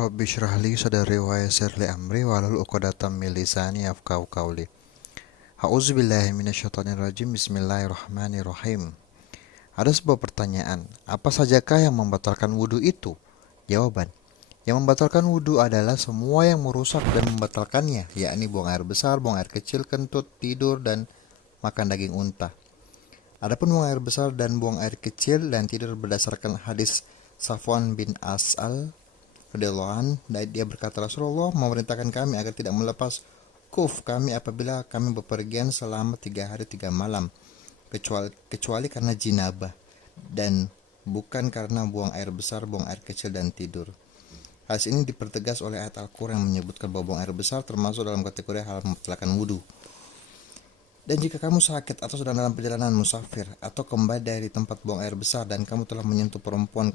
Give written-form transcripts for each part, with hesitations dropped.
Rabbi shrah li sadri wa yassir li amri wahlul 'uqdatam min lisani yafqahu qawli. A'udzubillahi minasyaitonir rajim. Bismillahirrahmanirrahim. Ada sebuah pertanyaan, apa sajakah yang membatalkan wudu itu? Jawaban, yang membatalkan wudu adalah semua yang merusak dan membatalkannya, yakni buang air besar, buang air kecil, kentut, tidur, dan makan daging unta. Adapun buang air besar dan buang air kecil dan tidur berdasarkan hadis Safwan bin As'al radhiyallahu anhu, dia berkata, Rasulullah memerintahkan kami agar tidak melepas kuf kami apabila kami bepergian selama 3 hari 3 malam, kecuali karena jinabah dan bukan karena buang air besar, buang air kecil, dan tidur. Hadis ini dipertegas oleh ayat Al-Quran yang menyebutkan bahwa buang air besar termasuk dalam kategori hal membatalkan wudu. Dan jika kamu sakit atau sedang dalam perjalanan musafir atau kembali dari tempat buang air besar dan kamu telah menyentuh perempuan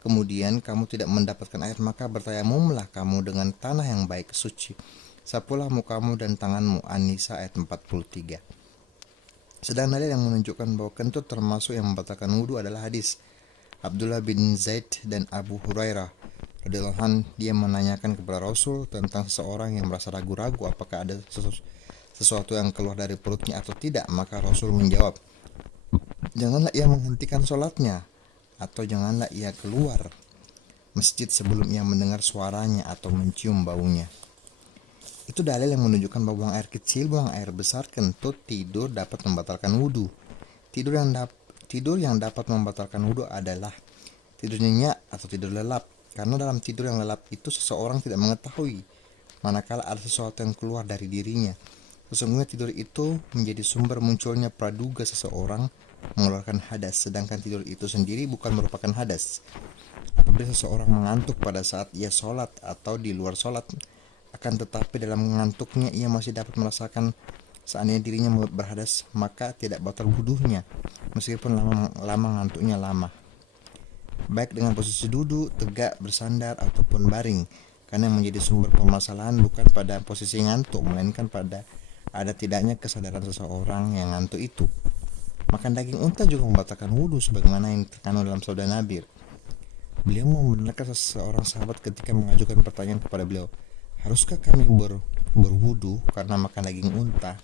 kemudian kamu tidak mendapatkan air, maka bertayamumlah kamu dengan tanah yang baik suci. Sapulah mukamu dan tanganmu. An-Nisa ayat 43. Sedang dalil yang menunjukkan bahwa kentut termasuk yang membatalkan wudu adalah hadis Abdullah bin Zaid dan Abu Hurairah radhiyallahu anhu. Dia menanyakan kepada Rasul tentang seseorang yang merasa ragu-ragu apakah ada sesuatu yang keluar dari perutnya atau tidak. Maka Rasul menjawab, janganlah ia menghentikan sholatnya, atau janganlah ia keluar masjid sebelum ia mendengar suaranya atau mencium baunya. Itu dalil yang menunjukkan bahwa buang air kecil, buang air besar, kentut, tidur dapat membatalkan wudu. Tidur yang dapat membatalkan wudu adalah tidur nyenyak atau tidur lelap, karena dalam tidur yang lelap itu seseorang tidak mengetahui manakala ada sesuatu yang keluar dari dirinya. Sesungguhnya tidur itu menjadi sumber munculnya praduga seseorang mengeluarkan hadas, sedangkan tidur itu sendiri bukan merupakan hadas. Apabila seseorang mengantuk pada saat ia sholat atau di luar sholat, akan tetapi dalam mengantuknya ia masih dapat merasakan seandainya dirinya berhadas, maka tidak batal wudunya meskipun lama ngantuknya lama, baik dengan posisi duduk, tegak, bersandar, ataupun baring. Karena yang menjadi sumber permasalahan bukan pada posisi ngantuk, melainkan pada ada tidaknya kesadaran seseorang yang ngantuk itu. Makan daging unta juga membatalkan wudu sebagaimana yang terkandung dalam sabda Nabi. Beliau membenarkan seseorang sahabat ketika mengajukan pertanyaan kepada beliau, haruskah kami berwudu karena makan daging unta?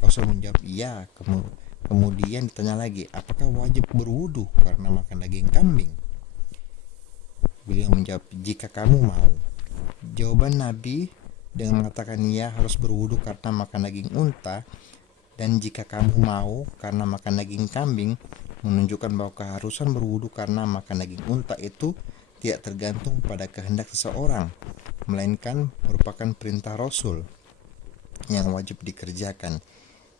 Rasul menjawab iya. Kemudian ditanya lagi, apakah wajib berwudu karena makan daging kambing? Beliau menjawab, jika kamu mau. Jawaban Nabi dengan mengatakan ya harus berwudu karena makan daging unta dan jika kamu mau karena makan daging kambing menunjukkan bahwa keharusan berwudu karena makan daging unta itu tidak tergantung pada kehendak seseorang, melainkan merupakan perintah Rasul yang wajib dikerjakan.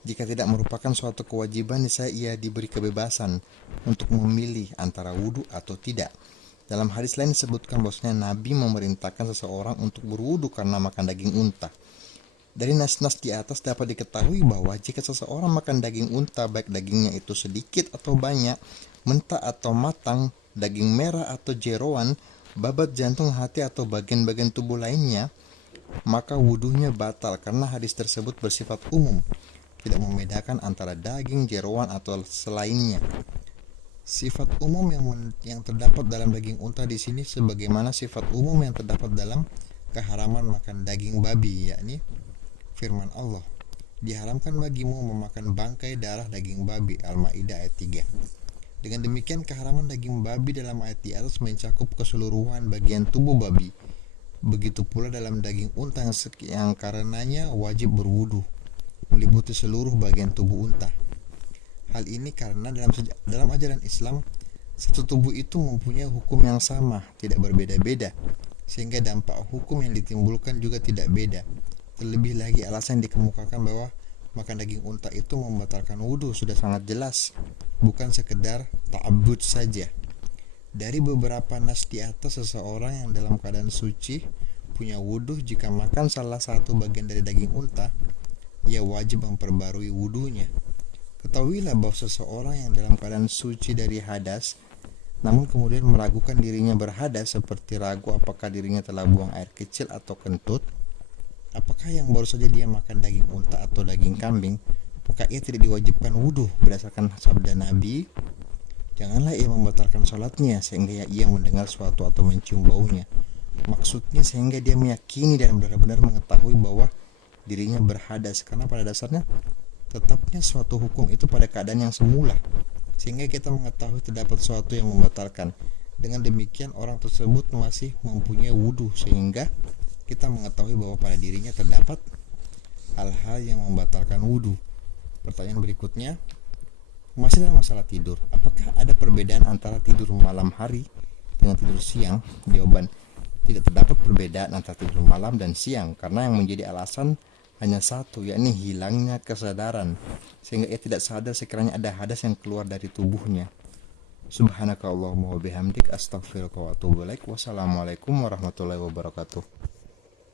Jika tidak merupakan suatu kewajiban, ia diberi kebebasan untuk memilih antara wudu atau tidak. Dalam hadis lain disebutkan bahwasanya Nabi memerintahkan seseorang untuk berwudu karena makan daging unta. Dari nas-nas di atas dapat diketahui bahwa jika seseorang makan daging unta, baik dagingnya itu sedikit atau banyak, mentah atau matang, daging merah atau jeroan, babat, jantung, hati, atau bagian-bagian tubuh lainnya, maka wudunya batal karena hadis tersebut bersifat umum, tidak membedakan antara daging, jeroan, atau selainnya. Sifat umum yang terdapat dalam daging unta di sini sebagaimana sifat umum yang terdapat dalam keharaman makan daging babi, yakni firman Allah, diharamkan bagimu memakan bangkai darah daging babi, Al-Maidah ayat 3. Dengan demikian keharaman daging babi dalam ayat di atas mencakup keseluruhan bagian tubuh babi. Begitu pula dalam daging unta yang karenanya wajib berwudu, meliputi seluruh bagian tubuh unta. Hal ini karena dalam ajaran Islam, satu tubuh itu mempunyai hukum yang sama, tidak berbeda-beda, sehingga dampak hukum yang ditimbulkan juga tidak beda. Terlebih lagi alasan yang dikemukakan bahwa makan daging unta itu membatalkan wudu sudah sangat jelas, bukan sekedar ta'abbud saja. Dari beberapa nas di atas, seseorang yang dalam keadaan suci punya wudu jika makan salah satu bagian dari daging unta, ia wajib memperbarui wudunya. Ketahuilah bahwa seseorang yang dalam keadaan suci dari hadas, namun kemudian meragukan dirinya berhadas, seperti ragu apakah dirinya telah buang air kecil atau kentut, apakah yang baru saja dia makan daging unta atau daging kambing, maka ia tidak diwajibkan wudu berdasarkan sabda Nabi, janganlah ia membatalkan sholatnya sehingga ia mendengar suatu atau mencium baunya. Maksudnya sehingga dia meyakini dan benar-benar mengetahui bahwa dirinya berhadas, karena pada dasarnya tetapnya suatu hukum itu pada keadaan yang semula, sehingga kita mengetahui terdapat sesuatu yang membatalkan. Dengan demikian orang tersebut masih mempunyai wudhu, sehingga kita mengetahui bahwa pada dirinya terdapat hal-hal yang membatalkan wudhu. Pertanyaan berikutnya, masih dalam masalah tidur, apakah ada perbedaan antara tidur malam hari dengan tidur siang? Jawaban, tidak terdapat perbedaan antara tidur malam dan siang, karena yang menjadi alasan hanya satu, yakni hilangnya kesadaran, sehingga ia tidak sadar sekiranya ada hadas yang keluar dari tubuhnya. Subhanakallahumma wa bihamdik, astaghfiruka wa atubu ilaik. Wassalamualaikum warahmatullahi wabarakatuh.